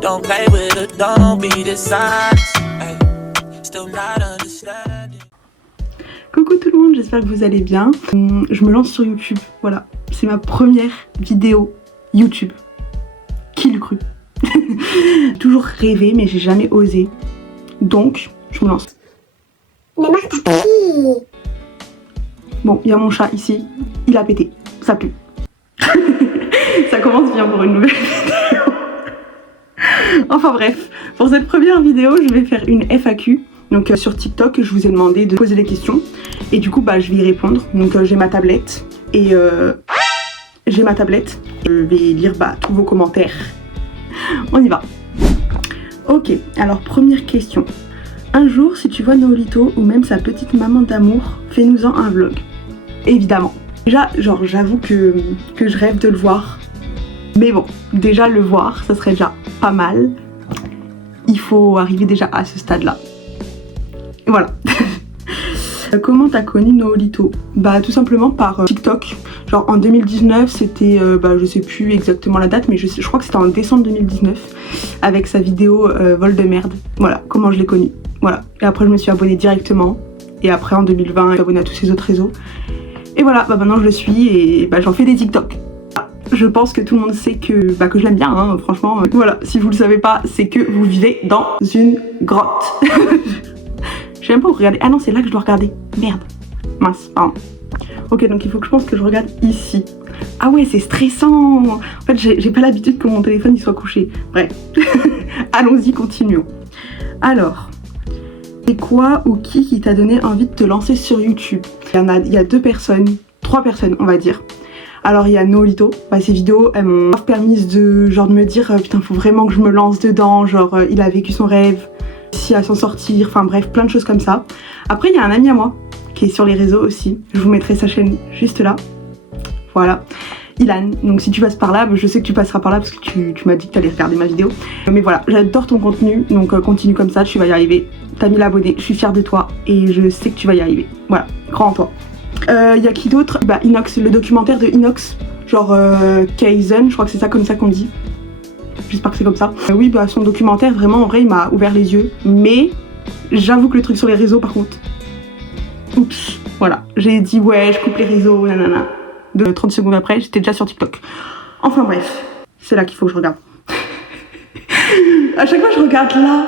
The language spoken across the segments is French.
Don't play with it, don't be dishonest. Ay, still not understanding. Coucou tout le monde, j'espère que vous allez bien. Je me lance sur YouTube, voilà. C'est ma première vidéo YouTube. Qui l'eût cru? Toujours rêvé, mais j'ai jamais osé. Donc, je me lance. Mais Marc, t'as pris. Bon, il y a mon chat ici, il a pété, ça pue. Ça commence bien pour une nouvelle vidéo. Enfin bref, pour cette première vidéo, je vais faire une FAQ. Donc sur TikTok, je vous ai demandé de poser des questions. Et du coup, je vais y répondre. Donc j'ai ma tablette. Et je vais lire tous vos commentaires. On y va. Ok, alors première question. Un jour, si tu vois Nolito ou même sa petite maman d'amour, fais-nous-en un vlog. Évidemment. Déjà, j'avoue que je rêve de le voir. Mais bon, déjà le voir, ça serait déjà pas mal. Il faut arriver déjà à ce stade-là. Voilà. Comment t'as connu Nolito? Tout simplement par TikTok. Genre en 2019, c'était, je sais plus exactement la date, mais je crois que c'était en décembre 2019, avec sa vidéo Vol de merde. Voilà, comment je l'ai connu. Voilà. Et après, je me suis abonnée directement. Et après, en 2020, je suis abonnée à tous ses autres réseaux. Et voilà, maintenant je le suis et j'en fais des TikTok. Je pense que tout le monde sait que je l'aime bien, hein, franchement. Voilà, si vous le savez pas, c'est que vous vivez dans une grotte. Je sais même pas où regarder. Ah non, c'est là que je dois regarder. Merde. Mince, pardon. Ok, donc il faut que je pense que je regarde ici. Ah ouais, c'est stressant. En fait, j'ai pas l'habitude que mon téléphone il soit couché. Bref. Allons-y, continuons. Alors, c'est quoi ou qui t'a donné envie de te lancer sur YouTube? Il y a 3 personnes, on va dire. Alors il y a Nolito, ses vidéos elles m'ont permis de me dire putain faut vraiment que je me lance dedans, il a vécu son rêve, si à s'en sortir, enfin bref plein de choses comme ça. Après il y a un ami à moi qui est sur les réseaux aussi, je vous mettrai sa chaîne juste là, voilà. Ilan, donc si tu passes par là, je sais que tu passeras par là parce que tu m'as dit que tu allais regarder ma vidéo. Mais voilà, j'adore ton contenu, donc continue comme ça, tu vas y arriver. T'as 1000 abonnés, je suis fière de toi et je sais que tu vas y arriver. Voilà, crois en toi. Y a qui d'autre? Inox, le documentaire de Inox, Kaizen, je crois que c'est ça comme ça qu'on dit. J'espère que c'est comme ça. Oui, son documentaire, vraiment, en vrai, il m'a ouvert les yeux. Mais j'avoue que le truc sur les réseaux, par contre, oups, voilà. J'ai dit, ouais, je coupe les réseaux, nanana. 30 secondes après, j'étais déjà sur TikTok. Enfin bref, c'est là qu'il faut que je regarde. À chaque fois, je regarde là.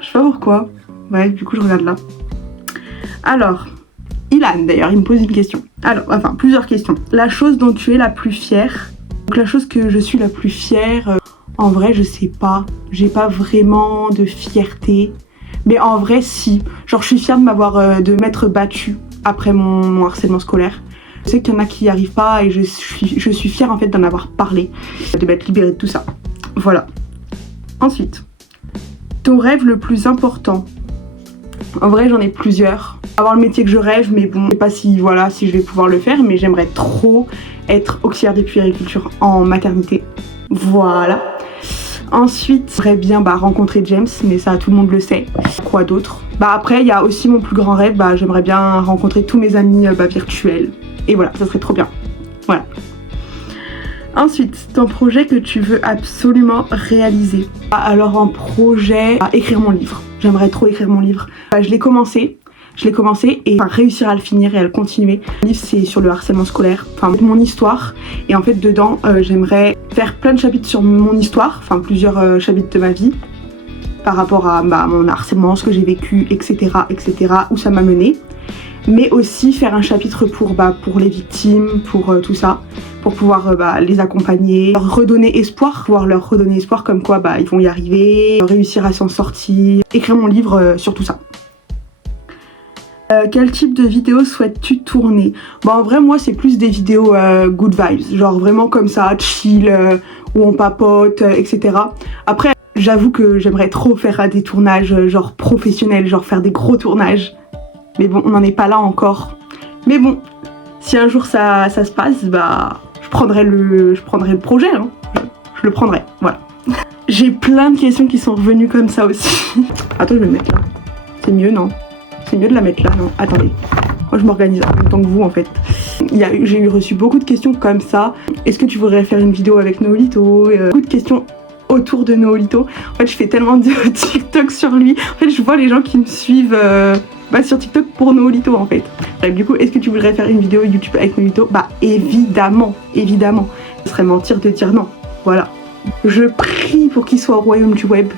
Je sais pas pourquoi. Ouais, du coup, je regarde là. Alors... Ilan d'ailleurs, il me pose une question. Alors, plusieurs questions. La chose dont tu es la plus fière. Donc la chose que je suis la plus fière, en vrai je sais pas. J'ai pas vraiment de fierté. Mais en vrai si. Je suis fière de m'être battue après mon harcèlement scolaire. Je sais qu'il y en a qui n'y arrivent pas et je suis fière en fait d'en avoir parlé. De m'être libérée de tout ça. Voilà. Ensuite. Ton rêve le plus important. En vrai j'en ai plusieurs. Avoir le métier que je rêve, mais bon, je sais pas si je vais pouvoir le faire, mais j'aimerais trop être auxiliaire de puériculture en maternité. Voilà. Ensuite, j'aimerais bien rencontrer James, mais ça tout le monde le sait. Quoi d'autre? Après, il y a aussi mon plus grand rêve, j'aimerais bien rencontrer tous mes amis virtuels. Et voilà, ça serait trop bien. Voilà. Ensuite, ton projet que tu veux absolument réaliser. Alors en projet, écrire mon livre. J'aimerais trop écrire mon livre. Je l'ai commencé et réussir à le finir et à le continuer. Le livre c'est sur le harcèlement scolaire, mon histoire. Et en fait dedans j'aimerais faire plein de chapitres sur mon histoire, plusieurs chapitres de ma vie. Par rapport à mon harcèlement, ce que j'ai vécu, etc. où ça m'a mené. Mais aussi faire un chapitre pour les victimes, pour tout ça. Pour pouvoir les accompagner, leur redonner espoir. Pouvoir leur redonner espoir comme quoi ils vont y arriver, réussir à s'en sortir. Écrire mon livre sur tout ça. Quel type de vidéo souhaites-tu tourner? En vrai moi c'est plus des vidéos good vibes, vraiment comme ça, chill, où on papote, etc. Après j'avoue que j'aimerais trop faire des tournages professionnels, faire des gros tournages. Mais bon on n'en est pas là encore. Mais bon, si un jour ça se passe, je prendrai le projet, hein. Je le prendrai, voilà. J'ai plein de questions qui sont revenues comme ça aussi. Attends, je vais me mettre là. C'est mieux, non? C'est mieux de la mettre là, non? Attendez. Moi, je m'organise en même temps que vous, en fait. J'ai reçu beaucoup de questions comme ça. Est-ce que tu voudrais faire une vidéo avec Noolito? Beaucoup de questions autour de Noolito. En fait, je fais tellement de TikTok sur lui. En fait, je vois les gens qui me suivent sur TikTok pour Noolito en fait. Bref, du coup, est-ce que tu voudrais faire une vidéo YouTube avec Noolito? Bah évidemment, évidemment. Ce serait mentir de dire non. Voilà. Je prie pour qu'il soit au royaume du web.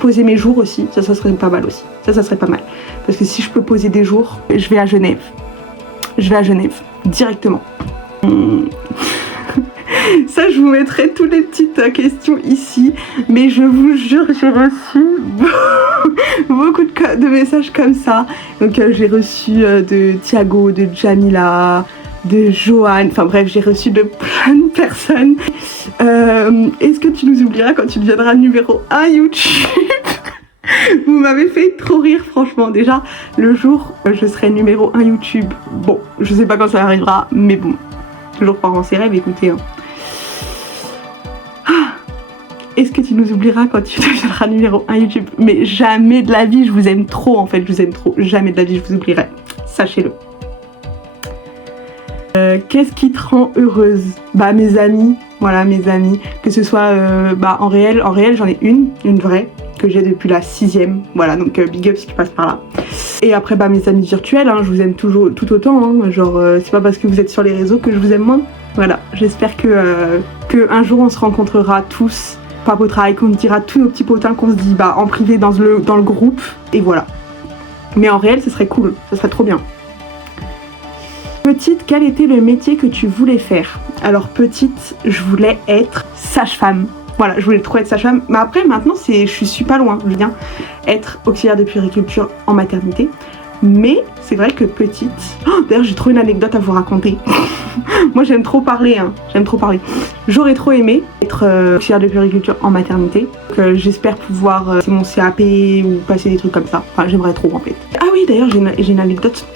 Poser mes jours aussi, ça serait pas mal aussi. Ça serait pas mal. Parce que si je peux poser des jours, je vais à Genève. Je vais à Genève, directement. Ça, je vous mettrai toutes les petites questions ici. Mais je vous jure, j'ai reçu beaucoup de messages comme ça. Donc, j'ai reçu de Thiago, de Jamila, de Johan. Enfin bref, j'ai reçu de plein de personnes. Est-ce que tu nous oublieras quand tu deviendras numéro 1 YouTube? Vous m'avez fait trop rire, franchement. Déjà, le jour où je serai numéro 1 YouTube, bon, je sais pas quand ça arrivera, mais bon, toujours croire en ses rêves, écoutez. Est-ce que tu nous oublieras quand tu deviendras numéro 1 YouTube? Mais jamais de la vie, je vous aime trop en fait, je vous aime trop. Jamais de la vie, je vous oublierai. Sachez-le. Qu'est-ce qui te rend heureuse? Bah mes amis, voilà mes amis. Que ce soit en réel j'en ai une vraie, que j'ai depuis la 6ème. Voilà, donc big up si tu passes par là. Et après mes amis virtuels, hein, je vous aime toujours tout autant, hein, genre c'est pas parce que vous êtes sur les réseaux que je vous aime moins. Voilà, j'espère que un jour on se rencontrera tous, papotera et qu'on te dira tous nos petits potins qu'on se dit en privé dans le groupe, et voilà. Mais en réel ce serait cool, ça serait trop bien. Petite, quel était le métier que tu voulais faire? Alors petite, je voulais être sage-femme. Voilà, je voulais trop être sage-femme. Mais après, maintenant, je suis pas loin. Je viens être auxiliaire de puériculture en maternité. Mais c'est vrai que petite... Oh, d'ailleurs, j'ai trop une anecdote à vous raconter. Moi, j'aime trop parler. Hein. J'aime trop parler. J'aurais trop aimé être auxiliaire de puériculture en maternité. J'espère pouvoir c'est mon CAP ou passer des trucs comme ça. Enfin, j'aimerais trop en fait. Ah oui, d'ailleurs, j'ai une anecdote.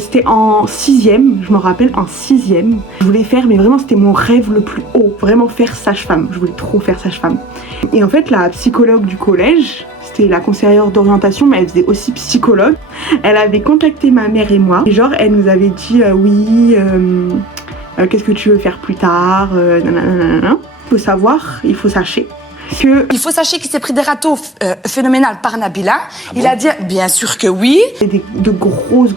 C'était en 6ème, je me rappelle, en 6ème. Je voulais faire, mais vraiment c'était mon rêve le plus haut, vraiment faire sage-femme. Je voulais trop faire sage-femme. Et en fait, la psychologue du collège, c'était la conseillère d'orientation, mais elle faisait aussi psychologue. Elle avait contacté ma mère et moi. Et genre, elle nous avait dit qu'est-ce que tu veux faire plus tard, nanana. Il faut sachez Il faut sachez qu'il s'est pris des râteaux phénoménales par Nabila. Il a dit bien sûr que oui. De grosses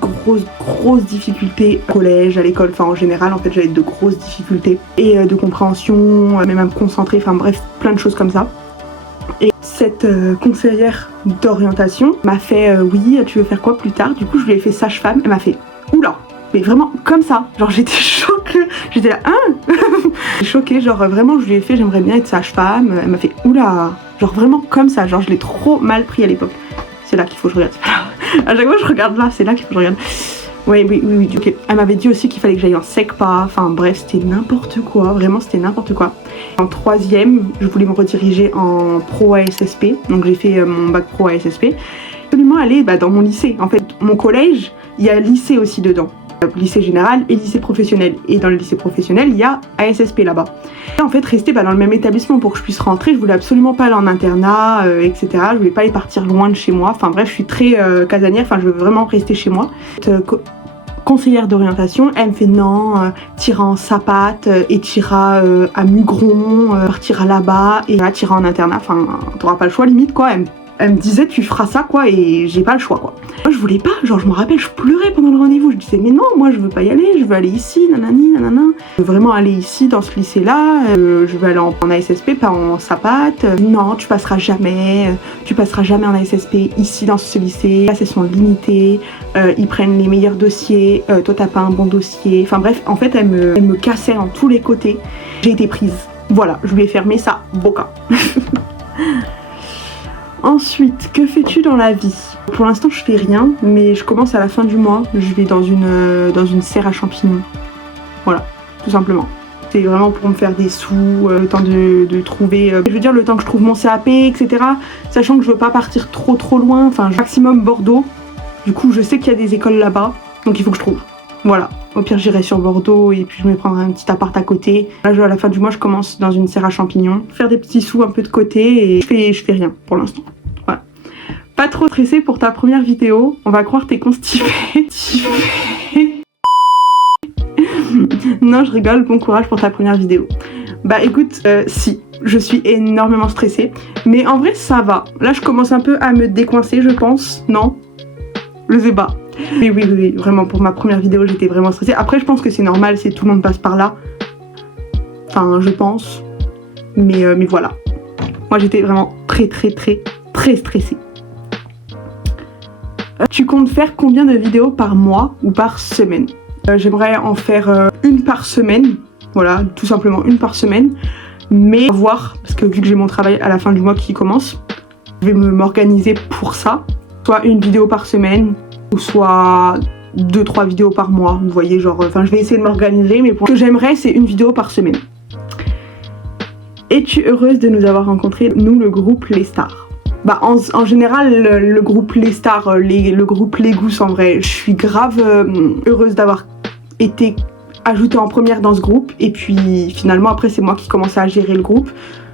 difficultés au collège, à l'école, enfin en général en fait j'avais de grosses difficultés et de compréhension, même à me concentrer, enfin bref plein de choses comme ça. Et cette conseillère d'orientation m'a fait oui, tu veux faire quoi plus tard? Du coup je lui ai fait sage-femme, elle m'a fait oula, mais vraiment comme ça, genre j'étais choquée, j'étais là choquée, genre vraiment je lui ai fait j'aimerais bien être sage-femme, elle m'a fait oula, genre vraiment comme ça, genre je l'ai trop mal pris à l'époque. C'est là qu'il faut que je regarde. À chaque fois je regarde là, c'est là qu'il faut que je regarde. Oui, ok. Elle m'avait dit aussi qu'il fallait que j'aille en SECPA, enfin bref, c'était n'importe quoi, vraiment c'était n'importe quoi. En 3ème, je voulais me rediriger en pro ASSP, donc j'ai fait mon bac pro ASSP. Absolument aller dans mon lycée, en fait, mon collège, il y a lycée aussi dedans. Lycée général et lycée professionnel. Et dans le lycée professionnel, il y a ASSP là-bas. Et en fait, rester dans le même établissement pour que je puisse rentrer, je voulais absolument pas aller en internat, etc. Je voulais pas aller partir loin de chez moi. Enfin bref, je suis très casanière, enfin je veux vraiment rester chez moi. Conseillère d'orientation, elle me fait non, t'iras en Sapate et t'iras à Mugron, partiras là-bas et là t'iras en internat. Enfin, t'auras pas le choix limite quoi. Elle me disait tu feras ça quoi et j'ai pas le choix quoi. Moi je voulais pas, genre je me rappelle je pleurais pendant le rendez-vous, je disais mais non moi je veux pas y aller, je veux aller ici, nanani nanana. Je veux vraiment aller ici dans ce lycée là, je veux aller en ASSP pas en Sapate. Non tu passeras jamais en ASSP ici dans ce lycée, là c'est son limité, ils prennent les meilleurs dossiers, toi t'as pas un bon dossier. Enfin bref en fait elle me cassait en tous les côtés, j'ai été prise. Voilà, je lui ai fermé ça, boca. Ensuite, que fais-tu dans la vie? Pour l'instant, je fais rien, mais je commence à la fin du mois. Je vais dans une serre à champignons. Voilà, tout simplement. C'est vraiment pour me faire des sous, le temps de trouver... je veux dire, le temps que je trouve mon CAP, etc. Sachant que je veux pas partir trop loin. Enfin, maximum Bordeaux. Du coup, je sais qu'il y a des écoles là-bas, donc il faut que je trouve. Voilà. Au pire, j'irai sur Bordeaux et puis je me prendrai un petit appart à côté. Là, à la fin du mois, je commence dans une serre à champignons. Faire des petits sous un peu de côté et je fais rien pour l'instant. Voilà. Pas trop stressée pour ta première vidéo. On va croire que t'es constipée. Non, je rigole, bon courage pour ta première vidéo. Bah écoute, si, je suis énormément stressée, mais en vrai ça va. Là je commence un peu à me décoincer, je pense, non? Je sais pas. Mais oui, vraiment pour ma première vidéo j'étais vraiment stressée. Après je pense que c'est normal, c'est tout le monde passe par là. Enfin je pense. Mais voilà. Moi j'étais vraiment très stressée. Tu comptes faire combien de vidéos par mois ou par semaine? J'aimerais en faire une par semaine. Voilà, tout simplement une par semaine. Mais à voir, parce que vu que j'ai mon travail à la fin du mois qui commence, je vais m'organiser pour ça. Soit une vidéo par semaine, ou soit 2-3 vidéos par mois. Vous voyez, genre, enfin je vais essayer de m'organiser, mais pour ce que j'aimerais, c'est une vidéo par semaine. Es-tu heureuse de nous avoir rencontrés, nous, le groupe Les Stars? Bah en général, le groupe Les Stars, le groupe Les Gousses, en vrai, je suis grave heureuse d'avoir été ajoutée en première dans ce groupe. Et puis finalement, après, c'est moi qui commençais à gérer le groupe,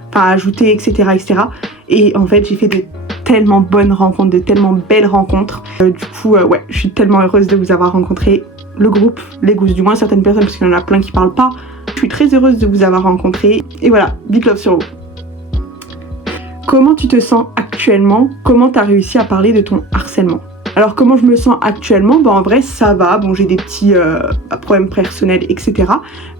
enfin ajouter, etc. Et en fait, j'ai fait de tellement bonnes rencontres, de tellement belles rencontres. Du coup, ouais, je suis tellement heureuse de vous avoir rencontré, le groupe Les Gousses, du moins certaines personnes, parce qu'il y en a plein qui parlent pas. Je suis très heureuse de vous avoir rencontré. Et voilà, big love sur vous. Comment tu te sens actuellement? Comment tu as réussi à parler de ton harcèlement? Alors comment je me sens actuellement? Bah en vrai ça va, bon j'ai des petits problèmes personnels etc.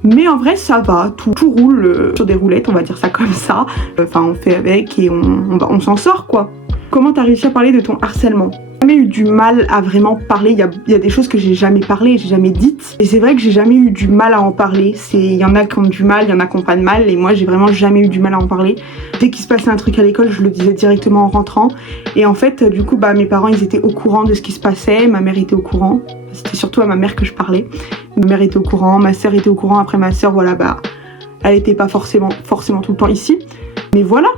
Mais en vrai ça va, tout roule sur des roulettes, on va dire ça comme ça. Enfin on fait avec et on s'en sort quoi. Comment t'as réussi à parler de ton harcèlement? J'ai jamais eu du mal à vraiment parler, il y a des choses que j'ai jamais parlé, j'ai jamais dites. Et c'est vrai que j'ai jamais eu du mal à en parler. Il y en a qui ont du mal, il y en a qui n'ont pas de mal. Et moi j'ai vraiment jamais eu du mal à en parler. Dès qu'il se passait un truc à l'école, je le disais directement en rentrant. Et en fait du coup bah mes parents ils étaient au courant de ce qui se passait, ma mère était au courant. C'était surtout à ma mère que je parlais. Ma mère était au courant, ma soeur était au courant. Après ma soeur voilà bah elle était pas forcément tout le temps ici. Mais voilà.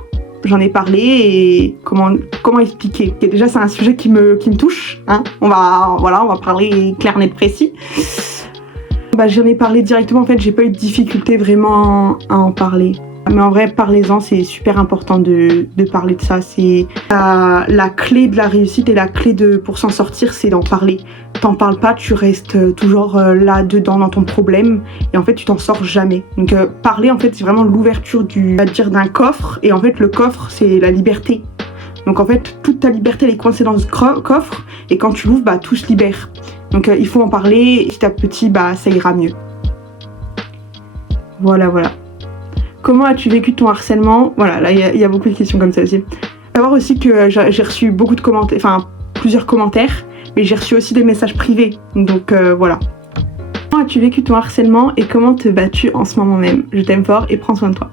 J'en ai parlé et comment expliquer. Et déjà c'est un sujet qui me touche, hein. On va parler clair, net, précis. Bah j'en ai parlé directement, en fait j'ai pas eu de difficulté vraiment à en parler. Mais en vrai parlez-en, c'est super important de parler de ça. C'est la clé de la réussite et la clé pour s'en sortir, c'est d'en parler. T'en parles pas, tu restes toujours là dedans dans ton problème et en fait tu t'en sors jamais. Donc parler en fait c'est vraiment l'ouverture d'un coffre et en fait le coffre c'est la liberté. Donc en fait toute ta liberté elle est coincée dans ce coffre et quand tu l'ouvres bah tout se libère. Donc il faut en parler et petit à petit bah ça ira mieux. Voilà. Comment as-tu vécu ton harcèlement? Voilà, là il y a beaucoup de questions comme ça aussi. Savoir aussi que j'ai reçu beaucoup de commentaires, enfin plusieurs commentaires, mais j'ai reçu aussi des messages privés. Donc voilà. Comment as-tu vécu ton harcèlement et comment te bats-tu en ce moment même? Je t'aime fort et prends soin de toi.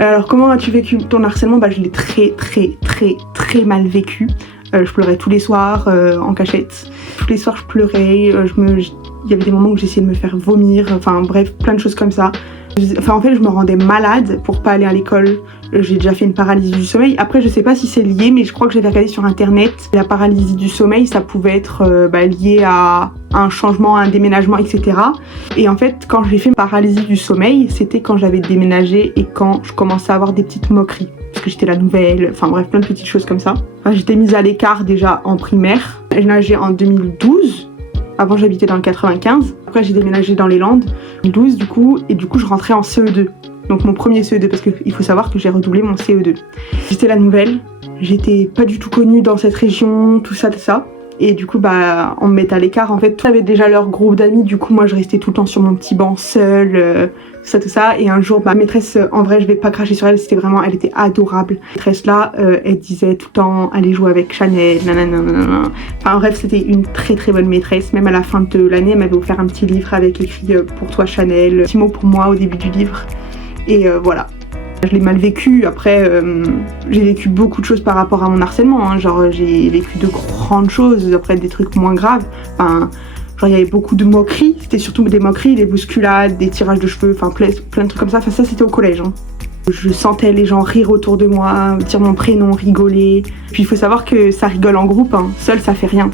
Alors comment as-tu vécu ton harcèlement? Bah je l'ai très mal vécu. Je pleurais tous les soirs en cachette. Tous les soirs je pleurais. Il y avait des moments où j'essayais de me faire vomir. Enfin bref, plein de choses comme ça. Enfin en fait je me rendais malade pour pas aller à l'école. J'ai déjà fait une paralysie du sommeil. Après je sais pas si c'est lié mais je crois que j'avais regardé sur internet. La paralysie du sommeil ça pouvait être lié à un changement, à un déménagement etc. Et en fait quand j'ai fait une paralysie du sommeil c'était quand j'avais déménagé et quand je commençais à avoir des petites moqueries. Parce que j'étais la nouvelle, enfin bref plein de petites choses comme ça. Enfin, j'étais mise à l'écart déjà en primaire. J'ai déménagé en 2012. Avant j'habitais dans le 95, après j'ai déménagé dans les Landes, 2012 du coup, et du coup je rentrais en CE2. Donc mon premier CE2 parce qu'il faut savoir que j'ai redoublé mon CE2. J'étais la nouvelle, j'étais pas du tout connue dans cette région, tout ça. Et du coup bah on me mettait à l'écart en fait. Tous avaient déjà leur groupe d'amis, du coup moi je restais tout le temps sur mon petit banc seule, tout ça. Et un jour ma maîtresse, en vrai je vais pas cracher sur elle, elle était adorable. La maîtresse là, elle disait tout le temps allez jouer avec Chanel, nanana. Enfin bref c'était une très bonne maîtresse. Même à la fin de l'année elle m'avait offert un petit livre avec écrit pour toi Chanel, un petit mot pour moi au début du livre. Et voilà. Je l'ai mal vécu, après j'ai vécu beaucoup de choses par rapport à mon harcèlement, hein. Genre j'ai vécu de grandes choses, après des trucs moins graves, enfin genre il y avait beaucoup de moqueries, c'était surtout des moqueries, des bousculades, des tirages de cheveux, enfin plein de trucs comme ça, enfin ça c'était au collège, hein. Je sentais les gens rire autour de moi, dire mon prénom, rigoler. Puis il faut savoir que ça rigole en groupe, hein. Seul ça fait rien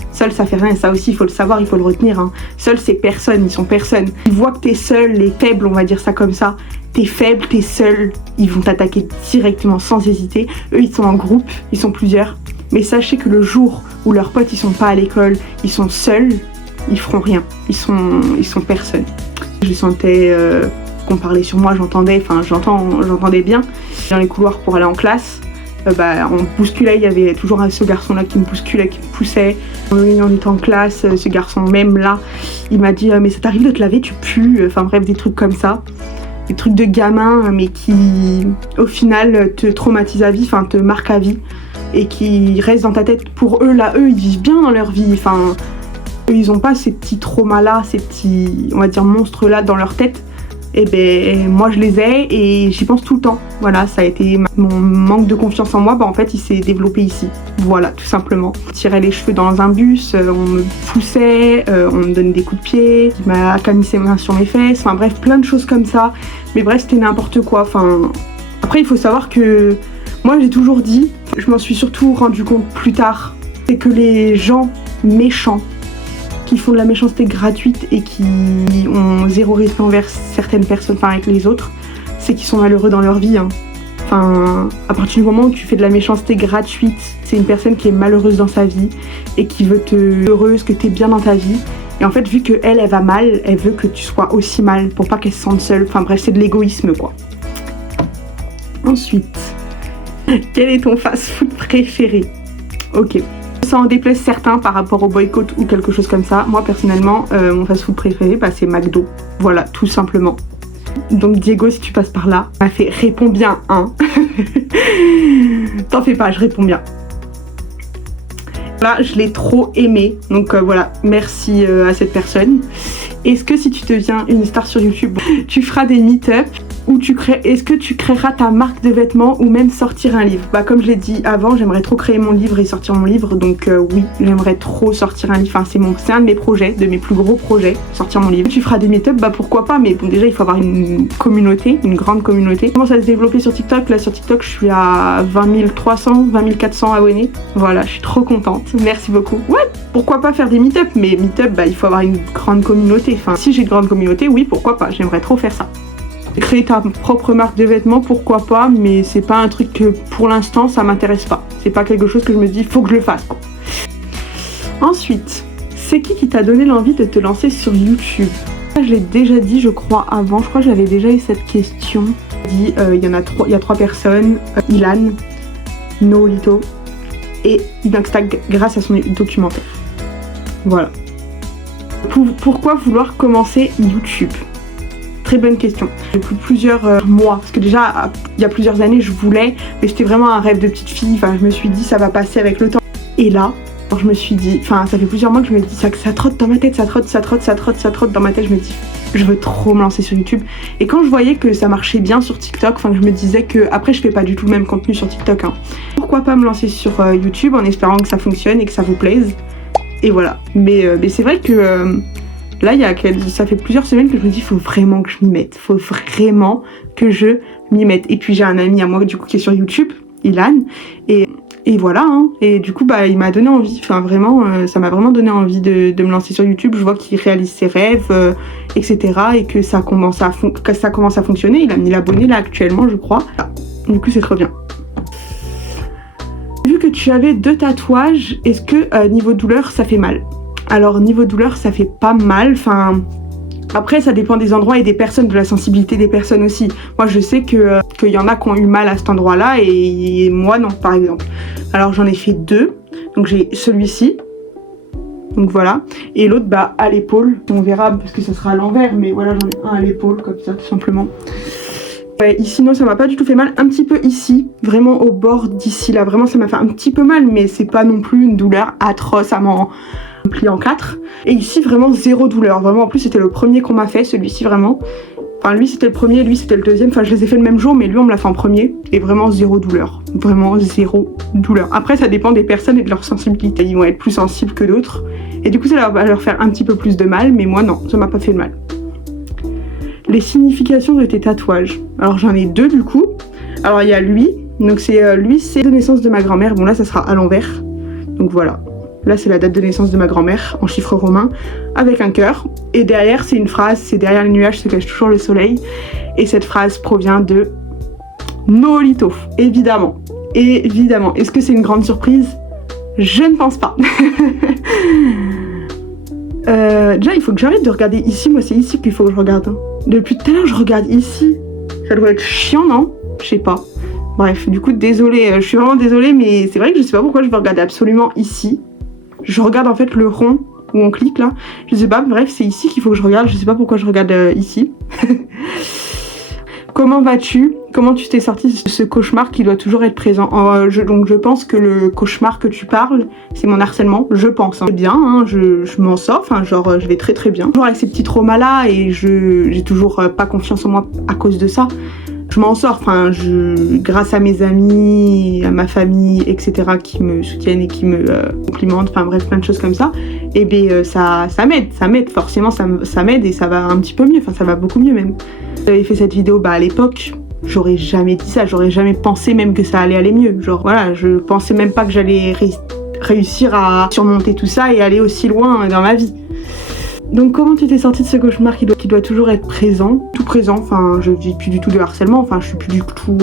et ça aussi il faut le savoir, il faut le retenir, hein. Seul c'est personne, ils sont personne. Ils voient que t'es seul, les faibles on va dire ça comme ça. T'es faible, t'es seul, ils vont t'attaquer directement sans hésiter. Eux ils sont en groupe, ils sont plusieurs. Mais sachez que le jour où leurs potes ils sont pas à l'école, ils sont seuls, ils feront rien. Ils sont personne. Je sentais qu'on parlait sur moi, j'entendais bien. Dans les couloirs pour aller en classe, on me bousculait, il y avait toujours ce garçon-là qui me bousculait, qui me poussait. On était en classe, ce garçon même là, il m'a dit mais ça t'arrive de te laver, tu pues, enfin bref, des trucs comme ça. Des trucs de gamin, mais qui au final te traumatisent à vie, enfin te marquent à vie, et qui restent dans ta tête. Pour eux, là, eux, ils vivent bien dans leur vie, enfin, eux, ils ont pas ces petits traumas-là, ces petits, on va dire, monstres-là dans leur tête. Et ben moi je les ai et j'y pense tout le temps. Voilà, ça a été mon manque de confiance en moi, en fait il s'est développé ici. Voilà, tout simplement. On tirait les cheveux dans un bus, on me poussait, on me donnait des coups de pied, il m'a acclamé ses mains sur mes fesses, enfin bref, plein de choses comme ça. Mais bref, c'était n'importe quoi. Enfin, après il faut savoir que moi j'ai toujours dit, je m'en suis surtout rendu compte plus tard, c'est que les gens méchants qui font de la méchanceté gratuite et qui ont zéro respect envers certaines personnes, enfin avec les autres, c'est qu'ils sont malheureux dans leur vie. Hein. Enfin, à partir du moment où tu fais de la méchanceté gratuite, c'est une personne qui est malheureuse dans sa vie et qui veut te heureuse, que tu es bien dans ta vie. Et en fait, vu qu'elle va mal, elle veut que tu sois aussi mal pour pas qu'elle se sente seule. Enfin bref, c'est de l'égoïsme quoi. Ensuite, quel est ton fast-food préféré? Ok. Ça en déplaise certains par rapport au boycott ou quelque chose comme ça. Moi personnellement, mon fast-food préféré, c'est McDo. Voilà, tout simplement. Donc Diego, si tu passes par là, m'a fait réponds bien, hein. T'en fais pas, je réponds bien. Là, je l'ai trop aimé. Donc voilà, merci à cette personne. Est-ce que si tu deviens une star sur YouTube, tu feras des meet-up ou est-ce que tu créeras ta marque de vêtements ou même sortir un livre? Comme je l'ai dit avant, j'aimerais trop créer mon livre et sortir mon livre, donc oui, j'aimerais trop sortir un livre, enfin c'est un de mes projets, de mes plus gros projets, sortir mon livre. Tu feras des meet-up, pourquoi pas, mais bon déjà il faut avoir une communauté, une grande communauté. Je commence à se développer sur TikTok, là sur TikTok je suis à 20 300, 20 400 abonnés, voilà, je suis trop contente, merci beaucoup. Ouais, pourquoi pas faire des meet-up, mais meet-up, il faut avoir une grande communauté, enfin si j'ai une grande communauté, oui pourquoi pas, j'aimerais trop faire ça. Créer ta propre marque de vêtements, pourquoi pas, mais c'est pas un truc que pour l'instant ça m'intéresse pas. C'est pas quelque chose que je me dis faut que je le fasse quoi. Ensuite, c'est qui t'a donné l'envie de te lancer sur YouTube? Je l'ai déjà dit je crois avant, je crois que j'avais déjà eu cette question. Il y a trois personnes, Ilan, Noolito et Inaxtag grâce à son documentaire. Voilà. Pourquoi vouloir commencer YouTube? Très bonne question. Depuis plusieurs mois, parce que déjà il y a plusieurs années je voulais, mais c'était vraiment un rêve de petite fille, enfin je me suis dit ça va passer avec le temps. Et là, je me suis dit, enfin ça fait plusieurs mois que je me dis ça trotte dans ma tête, ça trotte dans ma tête, je me dis je veux trop me lancer sur YouTube. Et quand je voyais que ça marchait bien sur TikTok, enfin je me disais que, après je fais pas du tout le même contenu sur TikTok, hein. Pourquoi pas me lancer sur YouTube en espérant que ça fonctionne et que ça vous plaise. Et voilà. Mais c'est vrai que là, ça fait plusieurs semaines que je me dis, faut vraiment que je m'y mette. Faut vraiment que je m'y mette. Et puis j'ai un ami à moi du coup qui est sur YouTube, Ilan, et voilà. Hein. Et du coup, il m'a donné envie. Enfin vraiment, ça m'a vraiment donné envie de me lancer sur YouTube. Je vois qu'il réalise ses rêves, etc. Et que ça commence à fonctionner. Il a 1000 abonnés là actuellement, je crois. Du coup, c'est trop bien. Vu que tu avais 2 tatouages, est-ce que niveau douleur, ça fait mal? Alors niveau douleur ça fait pas mal, enfin après ça dépend des endroits et des personnes, de la sensibilité des personnes aussi. Moi je sais qu'il y en a qui ont eu mal à cet endroit là et moi non par exemple. Alors j'en ai fait 2, donc j'ai celui-ci, donc voilà, et l'autre à l'épaule, on verra parce que ça sera à l'envers, mais voilà j'en ai un à l'épaule comme ça tout simplement. Ouais, ici non ça m'a pas du tout fait mal, un petit peu ici, vraiment au bord d'ici là, vraiment ça m'a fait un petit peu mal, mais c'est pas non plus une douleur atroce à m'en plié en 4. Et ici vraiment zéro douleur, vraiment en plus c'était le premier qu'on m'a fait, celui-ci vraiment. Enfin lui c'était le premier, lui c'était le deuxième, enfin je les ai fait le même jour mais lui on me l'a fait en premier. Et vraiment zéro douleur, vraiment zéro douleur. Après ça dépend des personnes et de leur sensibilité, ils vont être plus sensibles que d'autres. Et du coup ça va leur faire un petit peu plus de mal, mais moi non, ça m'a pas fait de mal. Les significations de tes tatouages. Alors j'en ai 2 du coup. Alors il y a lui, donc lui c'est de naissance de ma grand-mère, bon là ça sera à l'envers. Donc voilà. Là, c'est la date de naissance de ma grand-mère en chiffres romains avec un cœur. Et derrière, c'est une phrase, c'est derrière les nuages se cache toujours le soleil. Et cette phrase provient de Noolito, évidemment. Évidemment. Est-ce que c'est une grande surprise? Je ne pense pas. Déjà, il faut que j'arrête de regarder ici. Moi, c'est ici qu'il faut que je regarde. Hein. Depuis tout à l'heure, je regarde ici. Ça doit être chiant, non? Je sais pas. Bref, du coup, désolée. Je suis vraiment désolée, mais c'est vrai que je sais pas pourquoi je veux regarder absolument ici. Je regarde en fait le rond où on clique là. Je sais pas, bref, c'est ici qu'il faut que je regarde. Je sais pas pourquoi je regarde ici. Comment vas-tu? Comment tu t'es sorti de ce cauchemar qui doit toujours être présent? Donc je pense que le cauchemar que tu parles, c'est mon harcèlement. Je pense. Hein. C'est bien, hein, je m'en sors. Enfin, genre, je vais très très bien. Toujours avec ces petits traumas là et j'ai toujours pas confiance en moi à cause de ça. Je m'en sors. Enfin, grâce à mes amis, à ma famille, etc. qui me soutiennent et qui me complimentent. Enfin bref, plein de choses comme ça. Et bien ça m'aide. Forcément, ça m'aide et ça va un petit peu mieux. Enfin, ça va beaucoup mieux même. J'avais fait cette vidéo à l'époque, j'aurais jamais dit ça, j'aurais jamais pensé même que ça allait aller mieux. Genre voilà, je pensais même pas que j'allais réussir à surmonter tout ça et aller aussi loin dans ma vie. Donc comment tu t'es sortie de ce cauchemar qui doit toujours être présent, tout présent, enfin je vis plus du tout de harcèlement, enfin je suis plus du tout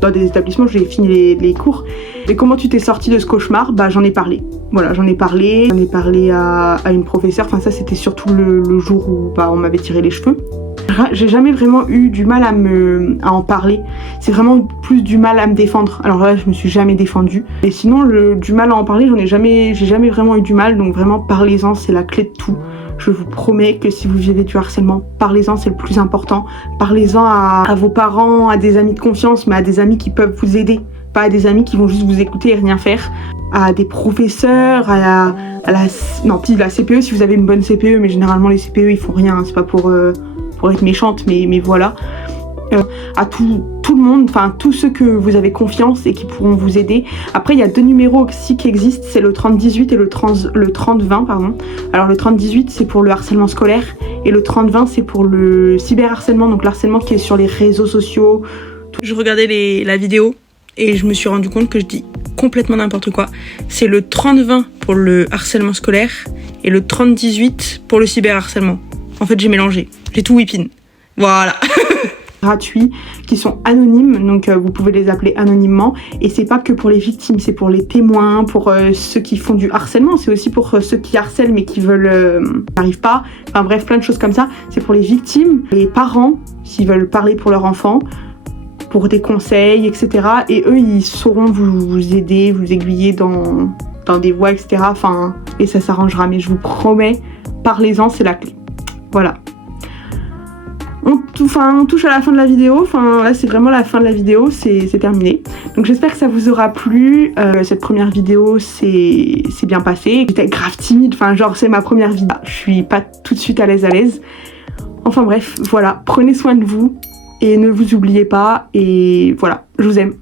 dans des établissements, j'ai fini les cours. Et comment tu t'es sortie de ce cauchemar? Bah j'en ai parlé. Voilà, j'en ai parlé à une professeure, enfin ça c'était surtout le jour où on m'avait tiré les cheveux. J'ai jamais vraiment eu du mal à en parler. C'est vraiment plus du mal à me défendre. Alors là, je me suis jamais défendue. Et sinon, du mal à en parler, j'ai jamais vraiment eu du mal. Donc vraiment, parlez-en, c'est la clé de tout. Je vous promets que si vous vivez du harcèlement, parlez-en, c'est le plus important. Parlez-en à vos parents, à des amis de confiance, mais à des amis qui peuvent vous aider. Pas à des amis qui vont juste vous écouter et rien faire. À des professeurs, la CPE, si vous avez une bonne CPE, mais généralement les CPE, ils font rien. C'est pas pour être méchante, mais voilà. À tout le monde, enfin tous ceux que vous avez confiance et qui pourront vous aider. Après, il y a 2 numéros aussi qui existent, c'est le 3018 et le 3020, pardon. Alors le 3018, c'est pour le harcèlement scolaire et le 3020, c'est pour le cyberharcèlement, donc le harcèlement qui est sur les réseaux sociaux. Je regardais la vidéo et je me suis rendu compte que je dis complètement n'importe quoi. C'est le 3020 pour le harcèlement scolaire et le 3018 pour le cyberharcèlement. En fait, j'ai mélangé. J'ai tout whippin'. Voilà. Gratuits, qui sont anonymes, donc vous pouvez les appeler anonymement. Et c'est pas que pour les victimes, c'est pour les témoins, pour ceux qui font du harcèlement. C'est aussi pour ceux qui harcèlent mais qui n'arrivent pas. Enfin bref, plein de choses comme ça. C'est pour les victimes, les parents, s'ils veulent parler pour leur enfant, pour des conseils, etc. Et eux, ils sauront vous aider, vous aiguiller dans des voies, etc. Enfin, et ça s'arrangera. Mais je vous promets, parlez-en, c'est la clé. Voilà. On touche à la fin de la vidéo. Enfin, là, c'est vraiment la fin de la vidéo. C'est terminé. Donc, j'espère que ça vous aura plu. Cette première vidéo, c'est bien passé. J'étais grave timide. Enfin, genre, c'est ma première vidéo. Je suis pas tout de suite à l'aise. Enfin, bref, voilà. Prenez soin de vous. Et ne vous oubliez pas. Et voilà, je vous aime.